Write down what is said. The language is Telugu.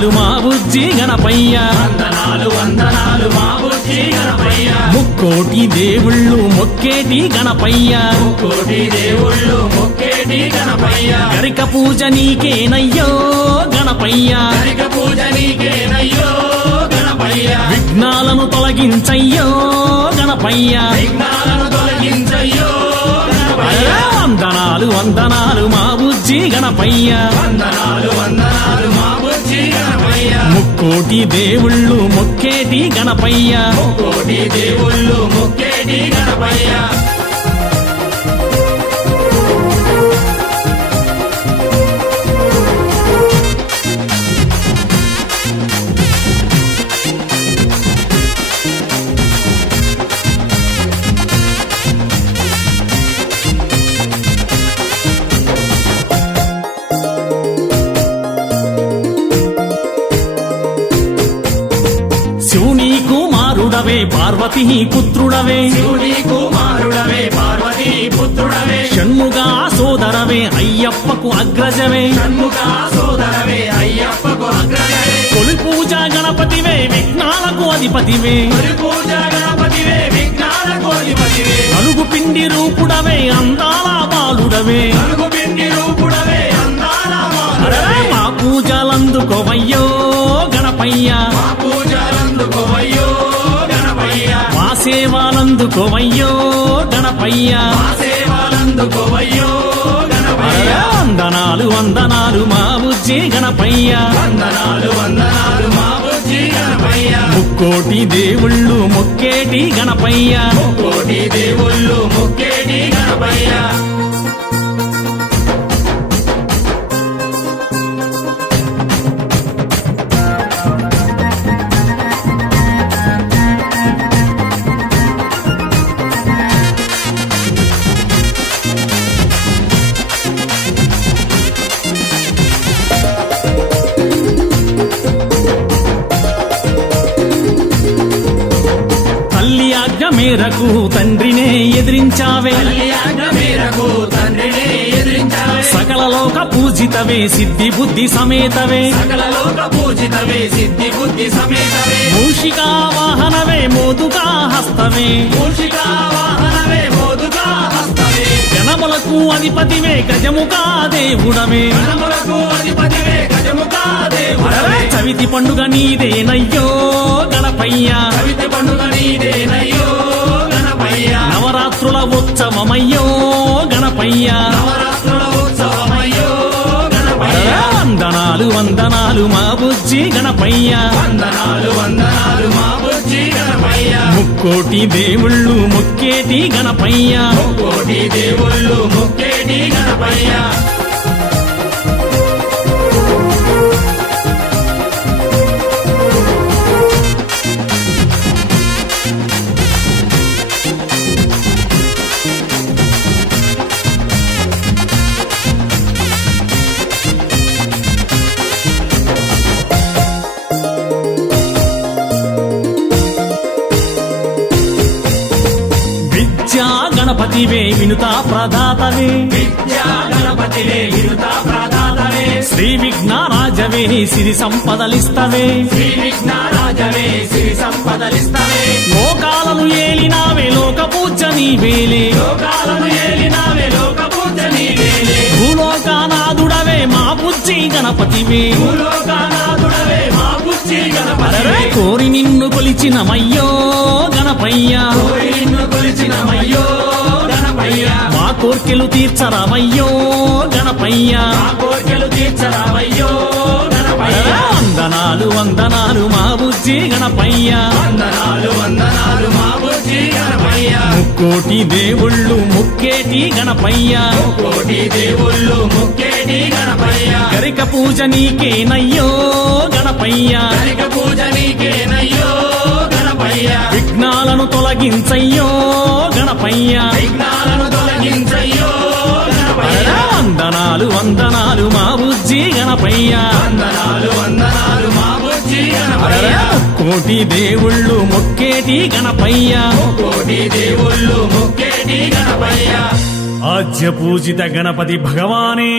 వందనాలు మా బుజ్జి గణపయ్య వందనాలు వందనాలు మా బుజ్జి గణపయ్య ముక్కోటి దేవుళ్ళు మొక్కేటి గణపయ్య కోటి దేవుళ్ళు మొక్కేటి గణపయ్య గరిక పూజ నీకేనయ్యో గణపయ్య గరిక పూజ నీకేనయ్యో గణపయ్య విఘ్నాలను తొలగించయ్యో గణపయ్య విఘ్నాలను తొలగించయ్యో గణపయ్య వందనాలు వందనాలు మా బుజ్జి గణపయ్య వందనాలు వందనాలు మా బుజ్జి గణపయ్య ముక్కోటి దేవుళ్ళు మొక్కేటి గణపయ్య కోటి దేవుళ్ళు మొక్కేటి గణపయ్య శివుని కుమారుడవే పార్వతీ పుత్రుడవే శివుని కుమారుడవే పార్వతీ పుత్రుడవే షణ్ముగా సోదరవే అయ్యప్పకు అగ్రజవే షణ్ముఖ సోదరవే అయ్యప్పకు అగ్రజవే తొలి పూజ గణపతివే విఘ్నాలకు అధిపతివే తొలి పూజ గణపతివే విఘ్నాలకు అధిపతివే నలుగు పిండి రూపుడవే అందాల బాలుడవే నలుగు పిండి రూపుడవే అందాల అరే మాధుడవే మా పూజలందుకోవయ్యో గణపయ్య మా పూజలందుకోవయ్యో గణపయ్య మా సేవలందుకోవయ్యో గణపయ్య మా సేవలందుకోవయ్యో గణపయ్య అరే వందనాలు వందనాలు మా బుజ్జి గణపయ్య వందనాలు వందనాలు మా బుజ్జి గణపయ్య ముక్కోటి దేవుళ్ళు మొక్కేటి గణపయ్య కోటి దేవుళ్ళు మొక్కేటి గణపయ్య తల్లి ఆజ్ఞ మేరకు తండ్రినే ఎదిరించావే కళ్యాణ మేరకు తండ్రిని ఎదిరించావే సకల లోక పూజితవే సిద్ధి బుద్ధి సమేతవే సకల లోక పూజితవే సిద్ధి బుద్ధి సమేతవే మూషికా వాహనవే మోదుగా హస్తవే మూషికా వాహనవే మోదుగా హస్తవే జనములకు అధిపతివే గజముగా దేవుడవే గణములకు అధిపతివే గజముఖా అరే దేవుడవే చవితి పండుగ నీదేనయ్యో గణపయ్య కవిత పండుగ నీదేనయ్యో గణపయ్య నవరాత్రుల ఉత్సవమయ్యో గణపయ్య నవరాత్రుల ఉత్సవమయ్యో గణపయ్య అరే వందనాలు వందనాలు మా బుజ్జి గణపయ్య వందనాలు వందనాలు మా బుజ్జి గణపయ్య ముక్కోటి దేవుళ్ళు మొక్కేటి గణపయ్య కోటి దేవుళ్ళు మొక్కేటి గణపయ్య విద్యా గణపతివే వినుతా ప్రదాతవే విద్యా గణపతివే వినుత ప్రదాతవే శ్రీ విఘ్నరాజవే సిరి సంపదలిస్తవే శ్రీ విఘ్నరాజవే శ్రీ సంపదలిస్తవే లోకాలను ఏలినావే లోక పూజ నీవేలే లోకాలను ఏలినావే లోక పూజ నీవేలే భూలోకానాథుడవే మా బుజ్జి గణపతివే భూలోకానాథుడవే మా బుజ్జి గణపతివే కోరి నిన్ను కొలిచినమయ్యో గణపయ్య కోరి నిన్ను కొలిచినమయ్యో గణపయ్య మా కోర్కెలు తీర్చరామయ్యో గణపయ్య మా కోర్కెలు తీర్చరామయ్యో గణపయ్య వందనాలు వందనాలు మా బుజ్జి గణపయ్య వందనాలు వందనాలు మా బుజ్జి గణపయ్య ముక్కోటి దేవుళ్ళు మొక్కేటి గణపయ్య కోటి దేవుళ్ళు మొక్కేటి గణపయ్య గరిక పూజ నీకేనయ్యో గణపయ్య గరిక పూజ నీకేనయ్యో గణపయ్య విఘ్నాలను తొలగించయ్యో గణపయ్య విఘ్నాలను తొలగించయ్యో గణపయ్య వందనాలు వందనాలు మా బుజ్జి గణపయ్య వందనాలు వందనాలు మా బుజ్జి గణపయ్య కోటి దేవుళ్ళు మొక్కేటి గణపయ్య కోటి దేవుళ్ళు మొక్కేటి గణపయ్య ఆజ్య పూజిత గణపతి భగవానే